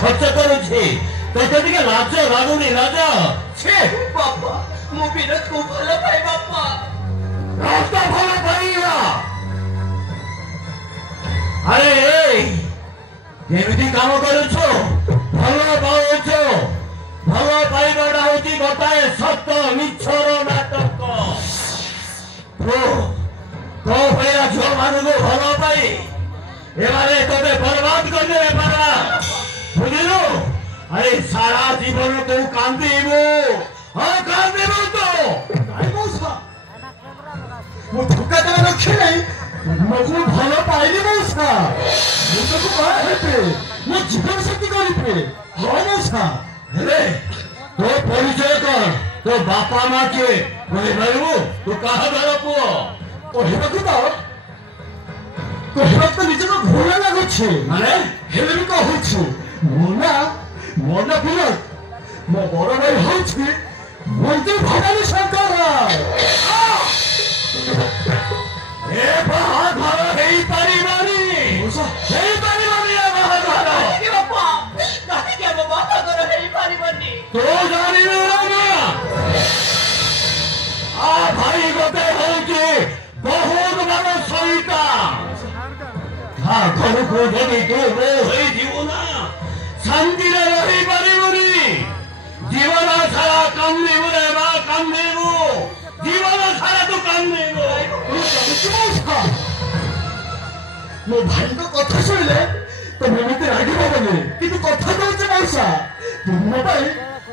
ଖର୍ଚ୍ଚ କରୁଛି ତତେ ଟିକେ ଲାଜ ଲାଗୁନି ଲାଜ ଛେ ବାପା ମୁଁ ବିନୋଦକୁ ଭଲ ପାଏ ବାପା ରାସ୍ତା ଭଲ ପାଇବା ଆରେ କେମିତି କାମ କରୁଛୁ ଭଲ ପାଉଛୁ ଭଲ ପାଇବାଟା ହଉଛି ଗୋଟାଏ ସତ ମିଛର ନାଟକ ତୋ ଭଳିଆ ଝିଅମାନଙ୍କୁ ଭଲ ପାଇ এবারে তোকে বরবাদ করে দেবে পারা বুঝিলু আরে সারা জীবন তো কান্দিবু কান্দিবু তো আই মৌসা মো ধোকা দেওয়া রক্ষে নাই মগু ভালো পাইনি মৌসা মু তোকে কয়া হেবে মো জীবন শক্তি করিবে হয় মৌসা হেলে তো পরিচয় কর তো বাপা মা কে কহিবারু তু কাহাবার পুଅ কহিବାକୁ ତ କହିବାକୁ ତ ନିଜକୁ ଘୃଣା ଲାଗୁଛି ମାନେ ହେଲେ ବି କହୁଛି ମୋ ନା ବିନୋଦ ମୋ ବଡ ଭାଇ ହଉଛି ମନ୍ତ୍ରୀ ଭବାନୀ ଶଙ୍କର ଏ ବାହାଘର ହେଇପାରିବନି ହେଇପାରିବନି ଏ ବାହାଘର ବାପା କାହିଁକି ଆମ ବାହାଘର ହେଇପାରିବନି ତୁ ଜାଣିନୁ ନା ଭାଇ ଗୋଟେ ହଉଛି ବହୁତ ବଡ ସଇତା ଘରକୁ ଯଦି ତୁ ବୋଉ ହେଇଯିବୁ ନା ଶାନ୍ତିରେ ରହିପାରିବୁନି ଜୀବନ ସାରା କାନ୍ଦିବୁ ରେ ମା କାନ୍ଦିବୁ ଜୀବନ ସାରା ତୁ କାନ୍ଦିବୁ ମୋ ଭାଇଙ୍କ କଥା ଶୁଣିଲେ ତମେ ମତେ ରାଗିବନି କିନ୍ତୁ କଥା କହୁଛି ମଉସା ତୁମ ପାଇଁ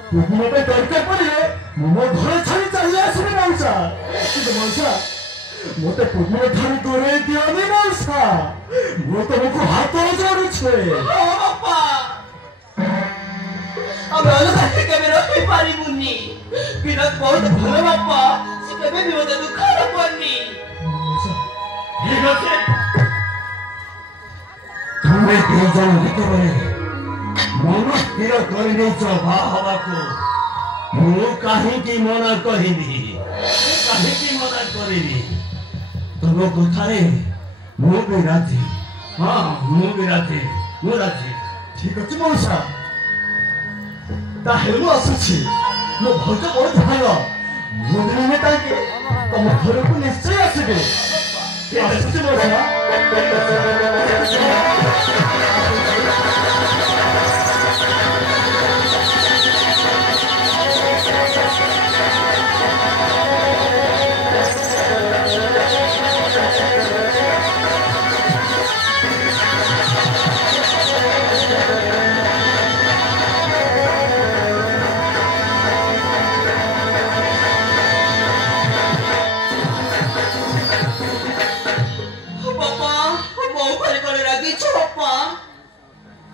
ଦରକାର ପଡ଼ିଲେ ମୁଁ ମୋ ଘର ଛାଡ଼ି ଚାଲି ଆସିବି ମଉସା କିନ୍ତୁ ମଉସା ମତେ ପୂର୍ଣ୍ଣ ଠାରୁ ଦୂରେଇ ଦିଅନି ମଉସା ମୁଁ ତମକୁ ହାତ ଯୋଡୁଛି ବାପା ଆମେ ଅଲଗା କେବେ ରହିପାରିବୁନି ବିନୋଦ ବହୁତ ଭଲ ବାପା ସେ କେବେ ବି ମତେ ଦୁଃଖ ଦେବନି ଠିକ ଅଛି ତୁମେ ଦୁଇ ଜଣ ଯେତେବେଳେ ମନ ସ୍ଥିର କରିନେଇଛ ବାହା ହବାକୁ ମୁଁ କାହିଁକି ମନା କହିବି କାହିଁକି ମନା କରିବି ତମ କଥାରେ ମୁଁ ବି ରାଜି ମୁଁ ବି ରାଜି ମୁଁ ରାଜି ଠିକ ଅଛି ମଉସା ତାହେଲେ ମୁଁ ଆସୁଛି ମୋ ଭଉଜ ବହୁତ ଭଲ ମୁଁ ଦିନେ ତାଙ୍କେ ତମ ଘରକୁ ନିଶ୍ଚୟ ଆସିବେ ଆସୁଛି ମଉସା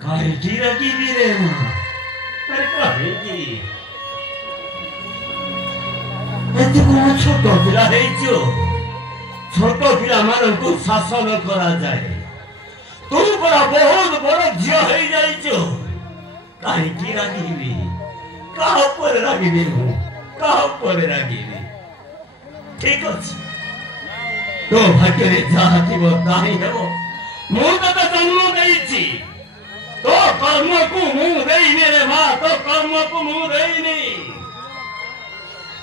କାହିଁକି ରାଗିବି ରେ କାହିଁକି ଏତେ କଣ ଛୋଟ ପିଲା ହେଇଛୁ ଛୋଟ ପିଲାମାନଙ୍କୁ ଶାସନ କରାଯାଏ ତୁ ପରା ବହୁତ ବଡ ଝିଅ ହେଇଯାଇଛୁ କାହିଁକି ରାଗିବି କାହା ଉପରେ ରାଗିବି ମୁଁ କାହା ଉପରେ ରାଗିବି ଠିକ ଅଛି ତୋ ଭାଗ୍ୟରେ ଯାହା ଥିବ ତାହିଁ ହେବ ମୁଁ ତତେ ଜନ୍ମ ଦେଇଛି तो कर्म को मुंह देने रे माँ तो कर्म को मुंह देने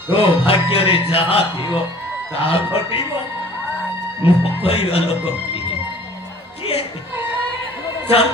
तो भाग्य रे जहाँ थी वो ता घटी वो मुँह कोई वालों को किए चल